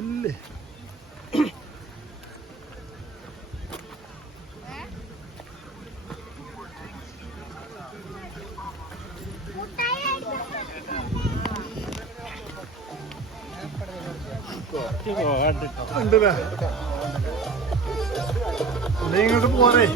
ഇല്ലേ ഉണ്ടല്ലേ ഇങ്ങോട്ട് പോരേ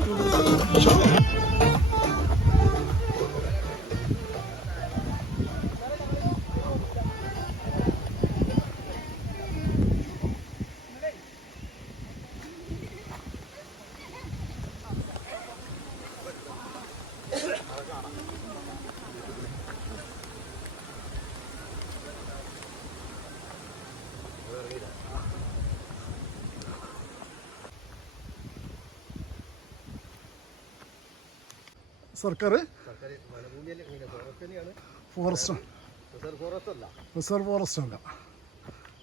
സർക്കാർ ഫോറസ്റ്റ് റിസർവ് ഫോറസ്റ്റ് അല്ല,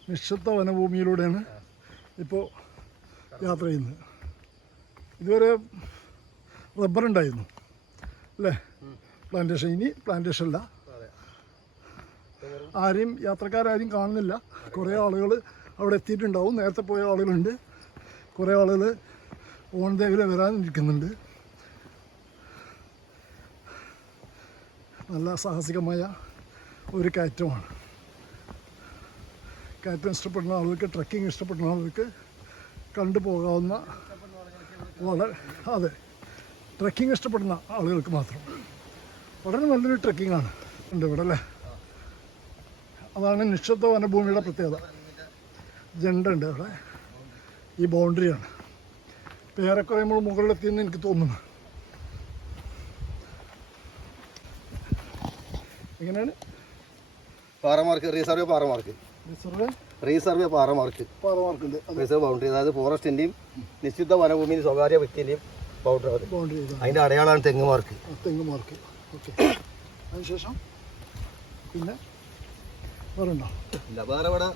നിക്ഷിപ്ത വനഭൂമിയിലൂടെയാണ് ഇപ്പോൾ യാത്ര ചെയ്യുന്നത്. ഇതുവരെ റബ്ബർ ഉണ്ടായിരുന്നു അല്ലേ, പ്ലാന്റേഷൻ. ഇനി പ്ലാന്റേഷൻ അല്ല. യാത്രക്കാരും കാണുന്നില്ല. കുറേ ആളുകൾ അവിടെ എത്തിയിട്ടുണ്ടാവും. നേരത്തെ പോയ ആളുകളുണ്ട്, കുറേ ആളുകൾ ഓൺ ദേവിലെ വരാനിരിക്കുന്നുണ്ട്. നല്ല സാഹസികമായ ഒരു കയറ്റമാണ്. കയറ്റം ഇഷ്ടപ്പെടുന്ന ആളുകൾക്ക്, ട്രക്കിംഗ് ഇഷ്ടപ്പെടുന്ന ആളുകൾക്ക് കണ്ടുപോകാവുന്ന അതെ, ട്രക്കിംഗ് ഇഷ്ടപ്പെടുന്ന ആളുകൾക്ക് മാത്രം വളരെ നല്ലൊരു ട്രക്കിംഗാണ് ഉണ്ട് ഇവിടെ അല്ലേ. അതാണ് നിക്ഷിപ്ത വനഭൂമിയുടെ പ്രത്യേകത. ജണ്ട ഉണ്ട് അവിടെ, ഈ ബൗണ്ടറിയാണ്. ഇപ്പോൾ ഏറെക്കുറെ നമ്മൾ മുകളിലെത്തിയെന്ന് എനിക്ക് തോന്നുന്നു. എങ്ങനെയാണ് പാറമാർക്ക് റീസർവേ പാറമാർക്ക് റീസർവേ പാറമാർക്ക് പാറമാർക്കുണ്ട് റിസർവ് ബൗണ്ടറി, അതായത് ഫോറസ്റ്റിൻ്റെയും നിശ്ചിത വനഭൂമിയും സ്വകാര്യ വ്യക്തിൻ്റെയും ബൗണ്ടറി. അതിൻ്റെ അടയാളമാണ് തെങ്ങ് മാർക്ക്. ഓക്കെ. അതിനുശേഷം പിന്നെ വേറെ ഉണ്ടോ? ഇല്ല, വേറെ ഇവിടെ